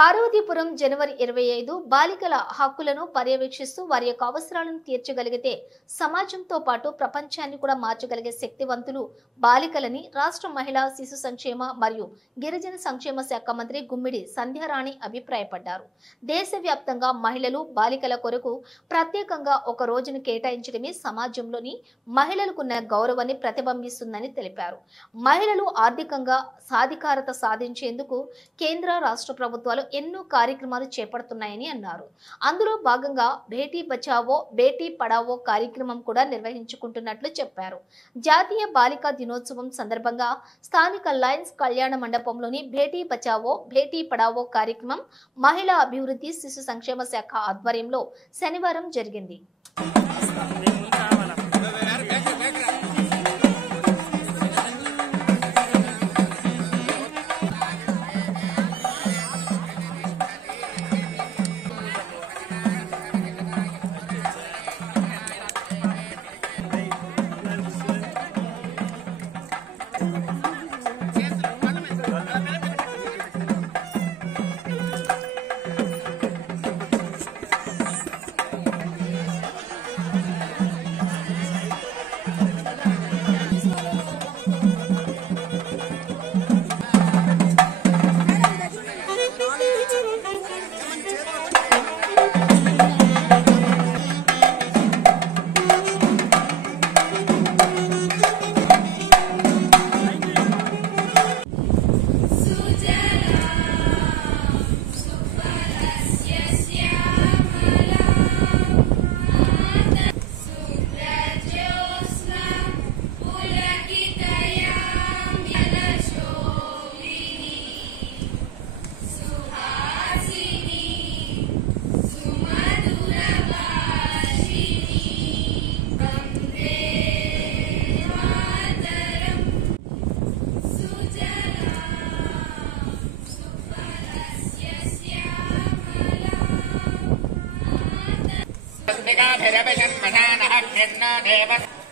పార్వతీపురం జనవరి 25 బాలికల హక్కులను పర్యవేక్షిస్తూ వారి యొక్క అవసరాలను తీర్చగలిగితే సమాజంతో పాటు ప్రపంచాన్ని కూడా మార్చగలిగే శక్తివంతులు బాలికలని రాష్ట్ర మహిళా శిశు సంక్షేమ మరియు గిరిజన సంక్షేమ శాఖ మంత్రి గుమ్మిడి సంధ్యారాణి అభిప్రాయపడ్డారు. దేశవ్యాప్తంగా మహిళలు బాలికల కొరకు ప్రత్యేకంగా ఒక రోజును కేటాయించడమే సమాజంలోని మహిళలకున్న గౌరవాన్ని ప్రతిబింబిస్తుందని తెలిపారు. మహిళలు ఆర్థికంగా సాధికారత సాధించేందుకు కేంద్ర రాష్ట్ర ప్రభుత్వాలు ఎన్నో కార్యక్రమాలు చేపడుతున్నాయని అన్నారు. అందులో భాగంగా బేటీ బచావో బేటీ పడావో కార్యక్రమం కూడా నిర్వహించుకుంటున్నట్లు చెప్పారు. జాతీయ బాలికా దినోత్సవం సందర్భంగా స్థానిక లయన్స్ కళ్యాణ మండపంలోని బేటీ బచావో బేటీ పడావో కార్యక్రమం మహిళా అభివృద్ధి శిశు సంక్షేమ శాఖ ఆధ్వర్యంలో శనివారం జరిగింది.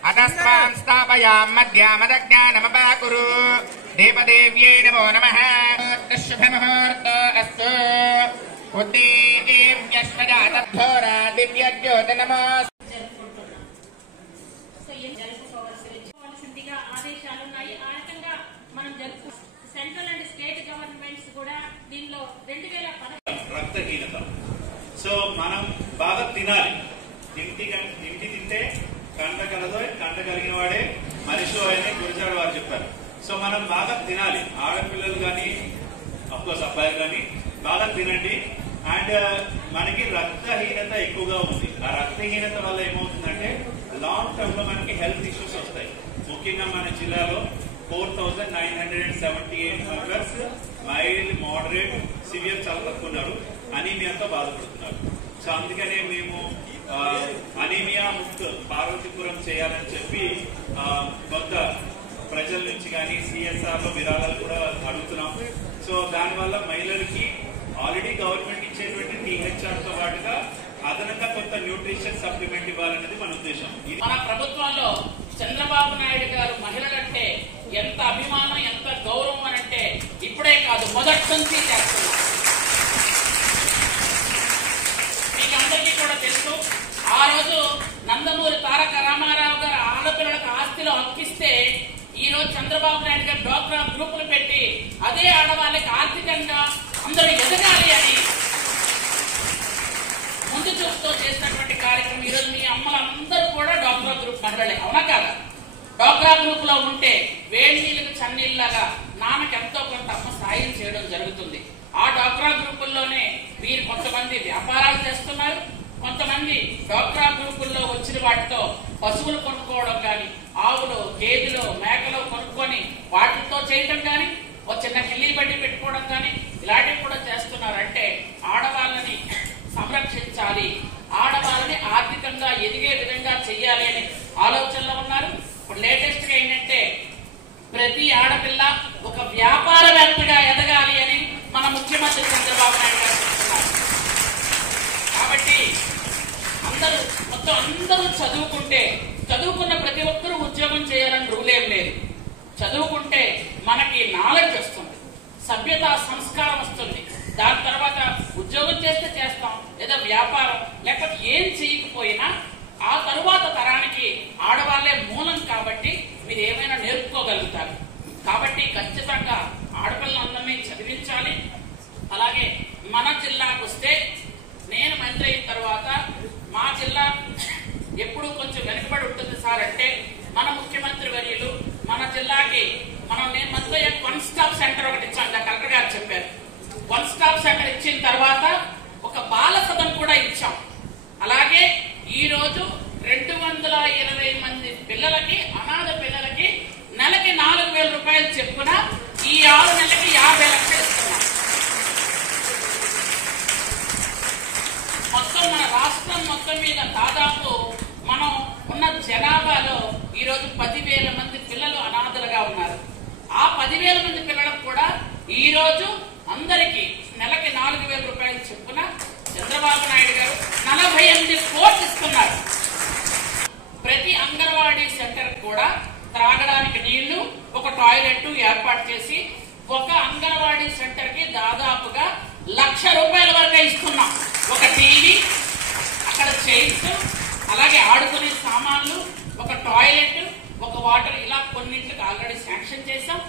अतस्त्वां स्थापयाम मध्यामदज्ञानमपाकुरु देवदेव्यै नमो नमः। शुभमुहूर्तो अस्तु उद्दीप्यश्वजातद्धोरा दिव्यज्योति नमः। రక్తహీనత సో మనం బాగా తినాలి. తిండి తింటే కండ కలదో కండ కలిగిన వాడే మనిషి అని గురుజాడ వారు చెప్పారు. సో మనం బాగా తినాలి. ఆడపిల్లలు కానీ అఫ్కోర్స్ అబ్బాయిలు కానీ బాగా తినండి. అండ్ మనకి రక్తహీనత ఎక్కువగా ఉంది. ఆ రక్తహీనత వల్ల ఏమవుతుందంటే లాంగ్ టర్మ్ లో మనకి హెల్త్ ఇష్యూస్ వస్తాయి. ముఖ్యంగా మన జిల్లాలో 4978 మెంబర్స్ మైల్డ్, మోడరేట్, సివియర్ చాలా తక్కువ ఉన్నారు. అనీమియాతో బాధపడుతున్నారు. సో అందుకనే మేము అనీమియా ముక్త్ పార్వతీపురం చేయాలని చెప్పి కొత్త ప్రజల నుంచి కానీ సిఎస్ఆర్ లో విరాళాలు కూడా అడుగుతున్నాం. సో దానివల్ల మహిళలకి ఆల్రెడీ గవర్నమెంట్ ఇచ్చేటువంటి టీహెచ్ఆర్ తో పాటుగా అదనంగా కొత్త న్యూట్రిషన్ సప్లిమెంట్ ఇవ్వాలనేది మన ఉద్దేశం. మన ప్రభుత్వంలో చంద్రబాబు నాయుడు గారు మహిళలంటే ఎంత అభిమానం, ఎంత గౌరవం అనంటే ఇప్పుడే కాదు మొదటి నుంచి చేస్తున్నారు. మీకు అందరికీ కూడా తెలుసు, ఆ రోజు నందమూరి తారక రామారావు గారు ఆడపిల్లలకు ఆస్తిలో హక్కిస్తే ఈ రోజు చంద్రబాబు నాయుడు గారు డ్వాక్రా గ్రూపులు పెట్టి అదే ఆడవాళ్ళకి ఆర్థికంగా అందరూ ఎదగాలి అని ముందు చూపుతో చేసినటువంటి కార్యక్రమం. ఈ రోజు మీ అమ్మలందరూ కూడా డ్వాక్రా గ్రూప్ మహిళలే, అవునా కాదా? డ్వాక్రా గ్రూప్ లో ఉంటే వేడి నీళ్ళకి చన్నీళ్ళలాగా నాన్నకి ఎంతో కొంత అమ్మ సాయం చేయడం జరుగుతుంది. ఆ డ్వాక్రా గ్రూపుల్లోనే మీరు కొంతమంది వ్యాపారాలు చేస్తున్నారు, కొంతమంది డ్వాక్రా గ్రూపుల్లో వచ్చిన వాటితో పశువులు కొనుక్కోవడం కానీ, ఆవులు, గేదెలు, మేకలు కొనుక్కొని వాటితో చేయటం కానీ, ఒక చిన్న కిల్లి బండి పెట్టుకోవడం కానీ ఇలాంటివి కూడా చేస్తున్నారు. అంటే ఆడవాళ్ళని సంరక్షించాలి, ఆడవాళ్ళని ఆర్థికంగా ఎదిగే విధంగా చెయ్యాలి అని ఆలోచనలో ఉన్నారు. ఇప్పుడు లేటెస్ట్ గా ఏంటంటే ప్రతి ఆడపిల్ల ఒక వ్యాపారవేత్తగా ఎదగాలి అని మన ముఖ్యమంత్రి చంద్రబాబు నాయుడు గారు చెప్తున్నారు. కాబట్టి అందరూ చదువుకుంటే, చదువుకున్న ప్రతి ఒక్కరూ ఉద్యోగం చేయాలని రూల్ ఏం లేదు. చదువుకుంటే మనకి నాలెడ్జ్ వస్తుంది, సభ్యత సంస్కారం వస్తుంది, దాని తర్వాత ఉద్యోగం చేస్తే చేస్తాం, లేదా వ్యాపారం, లేకపోతే ఏం చేయకపోయినా ఆ తరువాత తరానికి ఆడవాళ్లే మూలం కాబట్టి మీరు ఏమైనా నేర్పుకోగలుగుతారు. కాబట్టి ఖచ్చితంగా ఆడపిల్లలందరినీ చదివించాలి. అలాగే మన జిల్లాకు వస్తే నేను మంత్రి అయిన తర్వాత మా జిల్లా ఎప్పుడు కొంచెం వెనుకబడి ఉంటుంది సార్ అంటే మన ముఖ్యమంత్రి వర్యులు మన జిల్లాకి నేను మంత్రి అయ్యాక 1 స్టాప్ సెంటర్ ఒకటి ఇచ్చాను. కలెక్టర్ గారు చెప్పారు. 1 స్టాప్ సెంటర్ ఇచ్చిన తర్వాత ఒక బాల సదన్ కూడా ఇచ్చాం. అలాగే ఈ రోజు 220 మంది పిల్లలకి, అనాథ పిల్లలకి నెలకి 4,000 రూపాయలు చెప్పున ఈ 6 నెలలకి 50 లక్షలు ఇస్తున్నాం. మొత్తం మన రాష్ట్రం మొత్తం మీద దాదాపు మనం ఉన్న జనాభాలో ఈ రోజు 10,000 మంది పిల్లలు అనాథలుగా ఉన్నారు. ఆ 10,000 మంది పిల్లలకు కూడా ఈ రోజు అందరికీ నెలకి 4,000 రూపాయలు చెప్పున చంద్రబాబు నాయుడు గారు 48 కోట్లు ఇస్తున్నారు. ప్రతి అంగన్వాడీ సెంటర్ కూడా త్రాగడానికి నీళ్లు, ఒక టాయిలెట్ ఏర్పాటు చేసి ఒక అంగన్వాడీ సెంటర్ కి దాదాపుగా 1,00,000 రూపాయల వరకు ఇస్తున్నాం. ఒక టీవీ, అక్కడ చైర్స్, అలాగే ఆడుకునే సామాన్లు, ఒక టాయిలెట్, ఒక వాటర్, ఇలా కొన్నింటికి ఆల్రెడీ శాంక్షన్ చేశాం.